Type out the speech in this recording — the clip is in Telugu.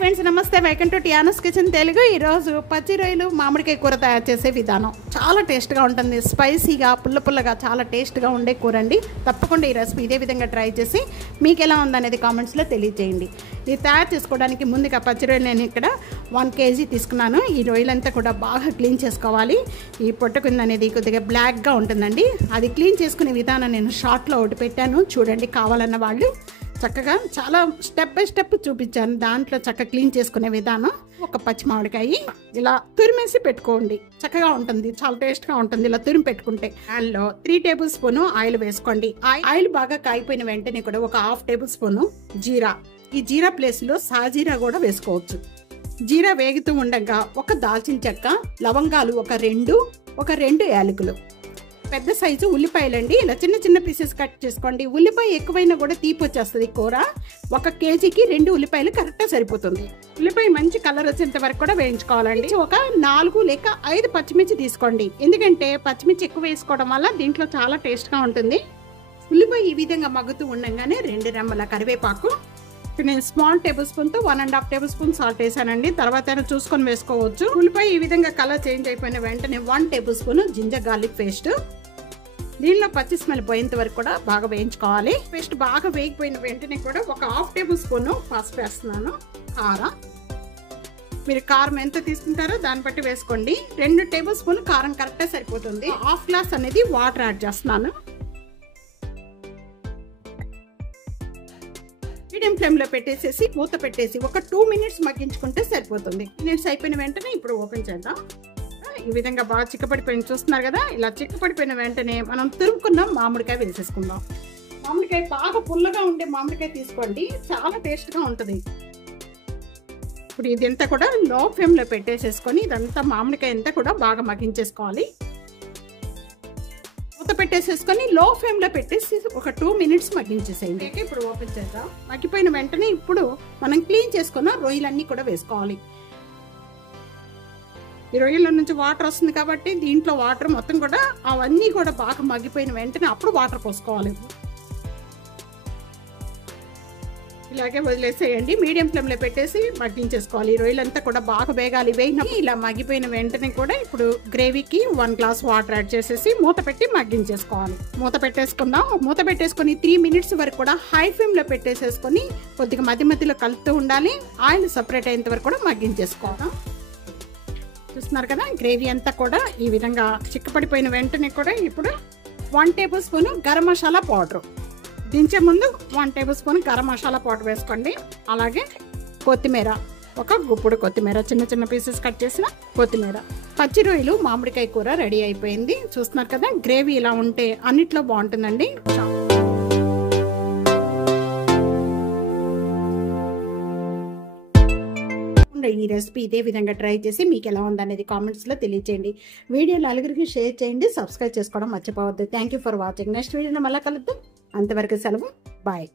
ఫ్రెండ్స్ నమస్తే, వెల్కమ్ టు టియానస్ కిచెన్ తెలుగు. ఈరోజు పచ్చి రొయ్యలు మామిడికాయ కూర తయారు చేసే విధానం చాలా టేస్ట్గా ఉంటుంది. స్పైసీగా పుల్లగా చాలా టేస్ట్గా ఉండే కూర అండి. తప్పకుండా ఈ రెసిపీ ఇదే విధంగా ట్రై చేసి మీకు ఎలా ఉందనేది కామెంట్స్లో తెలియజేయండి. ఇది తయారు చేసుకోవడానికి ముందుగా పచ్చి రొయ్యలు నేను ఇక్కడ 1 kg తీసుకున్నాను. ఈ రొయ్యలంతా కూడా బాగా క్లీన్ చేసుకోవాలి. ఈ పొట్టకుంది అనేది కొద్దిగా బ్లాక్గా ఉంటుందండి. అది క్లీన్ చేసుకునే విధానం నేను షార్ట్లో ఒకటి పెట్టాను, చూడండి. కావాలన్న వాళ్ళు చక్కగా చాలా స్టెప్ బై స్టెప్ చూపించాను. దాంట్లో చక్కగా క్లీన్ చేసుకునే విధానం. ఒక పచ్చి మామిడికాయ ఇలా తురిమేసి పెట్టుకోండి, చక్కగా ఉంటుంది, చాలా టేస్ట్గా ఉంటుంది. ఇలా తురిమి పెట్టుకుంటే దానిలో 3 టేబుల్ స్పూన్ ఆయిల్ వేసుకోండి. ఆయిల్ బాగా కాగిపోయిన వెంటనే కూడా ఒక 1/2 టేబుల్ స్పూన్ జీరా, ఈ జీరా ప్లేస్లో సాజీరా కూడా వేసుకోవచ్చు. జీరా వేగుతూ ఉండగా ఒక దాల్చిన చెక్క, లవంగాలు ఒక 2 యాలకులు, పెద్ద సైజు ఉల్లిపాయలండి. ఇలా చిన్న పీసెస్ కట్ చేసుకోండి. ఉల్లిపాయ ఎక్కువైనా కూడా తీపి వచ్చేస్తుంది కూర. 1 kgకి 2 ఉల్లిపాయలు కరెక్ట్గా సరిపోతుంది. ఉల్లిపాయ మంచి కలర్ వచ్చేంత వరకు కూడా వేయించుకోవాలండి. ఒక 4 లేక 5 పచ్చిమిర్చి తీసుకోండి. ఎందుకంటే పచ్చిమిర్చి ఎక్కువ వేసుకోవడం వల్ల దీంట్లో చాలా టేస్ట్గా ఉంటుంది. ఉల్లిపాయ ఈ విధంగా మగ్గుతూ ఉండగానే 2 రెమ్మల కరివేపాకు, నేను స్మాల్ టేబుల్ స్పూన్తో 1.5 టేబుల్ స్పూన్ సాల్ట్ వేసానండి. తర్వాత చూసుకొని వేసుకోవచ్చు. ఉల్లిపాయ ఈ విధంగా కలర్ చేంజ్ అయిపోయిన వెంటనే 1 tablespoon ginger garlic paste, దీనిలో పచ్చి స్మెల్ పోయేంత వరకు కూడా బాగా వేయించుకోవాలి. పేస్ట్ బాగా వేగిపోయిన వెంటనే కూడా ఒక 1/2 టేబుల్ స్పూన్ పసుపు వేస్తున్నాను. కారం, మీరు కారం ఎంత తీసుకుంటారో దాన్ని బట్టి వేసుకోండి. 2 టేబుల్ స్పూన్ కారం కరెక్ట్గా సరిపోతుంది. 1/2 గ్లాస్ అనేది వాటర్ యాడ్ చేస్తున్నాను. మీడియం ఫ్లేమ్లో పెట్టేసేసి మూత పెట్టేసి ఒక 2 మినిట్స్ మగ్గించుకుంటే సరిపోతుంది. మినిట్స్ అయిపోయిన వెంటనే ఇప్పుడు ఓపెన్ చేద్దాం. ఈ విధంగా బాగా చిక్కపడిపోయింది, చూస్తున్నారు కదా. ఇలా చిక్కపడిపోయిన వెంటనే మనం తురుముకున్న మామిడికాయ వేసేసుకుందాం. మామిడికాయ బాగా పుల్లగా ఉండే మామిడికాయ తీసుకోండి, చాలా టేస్ట్గా ఉంటుంది. ఇప్పుడు ఇదంతా కూడా లో ఫ్లేమ్లో పెట్టేసేసుకొని ఇదంతా మామిడికాయ అంతా కూడా బాగా మగ్గించేసుకోవాలి. మూత పెట్టేసేసుకొని లో ఫ్లేమ్లో పెట్టేసి ఒక 2 మినిట్స్ మగ్గించేసేయండి. ఇప్పుడు ఓపెన్ చేద్దాం. మగ్గిపోయిన వెంటనే ఇప్పుడు మనం క్లీన్ చేసుకున్న రొయ్యలన్నీ కూడా వేసుకోవాలి. ఈ రొయ్యల నుంచి వాటర్ వస్తుంది కాబట్టి దీంట్లో వాటర్ మొత్తం కూడా అవన్నీ కూడా బాగా మగ్గిపోయిన వెంటనే అప్పుడు వాటర్ పోసుకోవాలి. ఇలాగే వదిలేసేయండి. మీడియం ఫ్లేమ్లో పెట్టేసి మగ్గించేసుకోవాలి. ఈ రొయ్యలంతా కూడా బాగా వేగాలి. వేగినప్పుడు ఇలా మగ్గిపోయిన వెంటనే కూడా ఇప్పుడు గ్రేవీకి 1 గ్లాస్ వాటర్ యాడ్ చేసేసి మూత పెట్టి మగ్గించేసుకోవాలి. మూత పెట్టేసుకుందాం. మూత పెట్టేసుకొని 3 మినిట్స్ వరకు కూడా హై ఫ్లేమ్లో పెట్టేసేసుకొని కొద్దిగా మధ్యలో కలుపుతూ ఉండాలి. ఆయిల్ సపరేట్ అయ్యేంత వరకు కూడా మగ్గించేసుకోవాలి. చూస్తున్నారు కదా, గ్రేవీ అంతా కూడా ఈ విధంగా చిక్కపడిపోయిన వెంటనే కూడా ఇప్పుడు 1 tablespoon garam masala powder, దించే ముందు 1 tablespoon garam masala powder వేసుకోండి. అలాగే కొత్తిమీర, ఒక గుప్పుడు కొత్తిమీర, చిన్న పీసెస్ కట్ చేసిన కొత్తిమీర. పచ్చి రొయ్యలు మామిడికాయ కూర రెడీ అయిపోయింది. చూస్తున్నారు కదా, గ్రేవీ ఇలా ఉంటే అన్నిట్లో బాగుంటుందండి. ఈ రెసిపీ ఇదే విధంగా ట్రై చేసి మీకు ఎలా ఉందనేది కామెంట్స్లో తెలియజేయండి. వీడియోలు నలుగురికి షేర్ చేయండి, సబ్స్క్రైబ్ చేసుకోవడం మర్చిపోవద్దు. Thank you for watching. Next వీడియోలో మళ్ళీ కలుద్దాం. అంతవరకు సెలవు, బాయ్.